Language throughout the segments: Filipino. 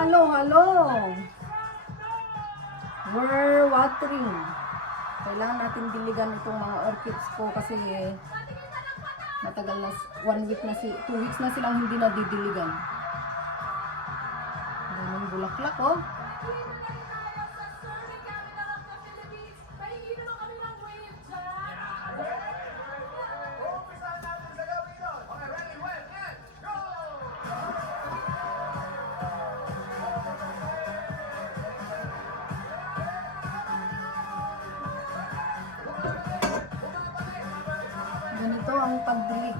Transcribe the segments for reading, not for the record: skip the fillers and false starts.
Halo. We're watering. Kailangan natin diligan itong mga orchids ko kasi matagal na, 1 week na 2 weeks na silang hindi nadidiligan. Ganun bulaklak oh. Ganito ang pagdilig.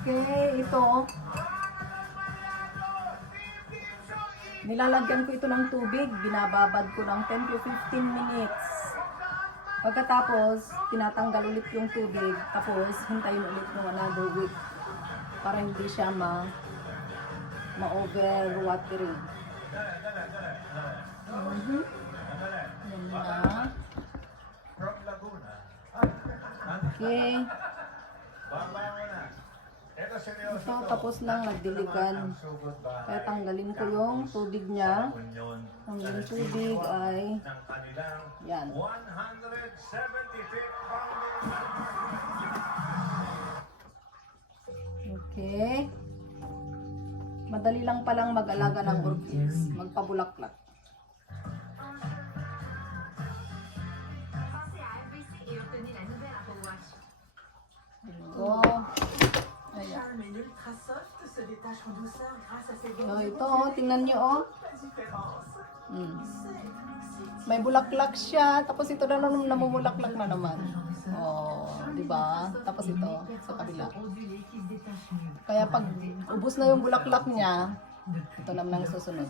Okay, ito. Nilalagyan ko ito ng tubig. Binababad ko ng 10 to 15 minutes. Pagkatapos, tinatanggal ulit yung tubig. Tapos, hintayin ulit ng another week. Para hindi siya ma-over-watering. Yan na. Okay. Ito, tapos lang nagdiligan. Kaya tanggalin ko yung tubig niya. Ang yung tubig ay yan. Okay. Madali lang palang mag-alaga ng orchids, magpabulaklak. Go. Ayan. So, ito, tingnan nyo, oh. May bulaklak siya, tapos ito na namumulaklak na naman. Oh, di ba? Tapos ito, sa kabila. Kaya pag ubos na yung bulaklak niya, ito naman ang susunod.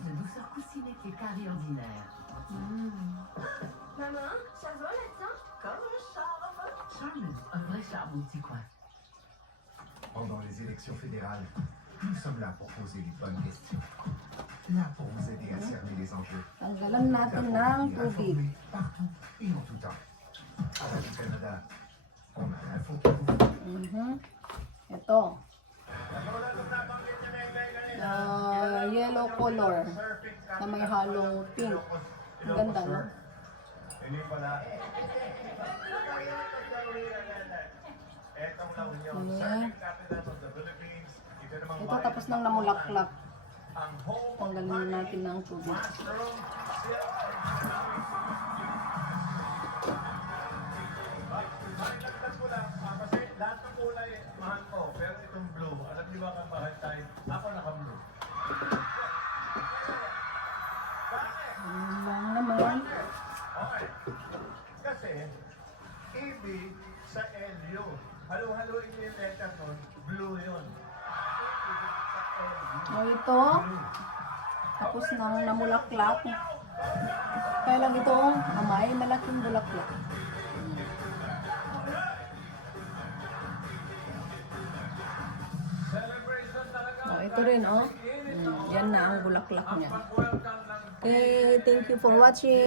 Pendant les élections fédérales, nous sommes là pour poser les bonnes questions. Là pour vous aider à cerner les enjeux. Tanggalan natin ng tubig. Partout et en tout temps. À Radio Canada, on a l'info pour vous. Ito. Yellow color na may halong pink. Ang ganda, no? Ito tapos nang namulaklak. Tanggalin natin ng tubig. Lahat ng kulay, mahal ko. Pero itong blue, alam niyo ba kung mahal tayo? Ako naka-blue. Lang naman. Okay. Kasi, EB sa LU. Halo-haloin niyo yung letter nun, blue yun. So ito, tapos nang namulaklak. Kaya lang ito, may malaking bulaklak. Oh, ito rin, oh. Yan na ang bulaklak niya. Okay, thank you for watching.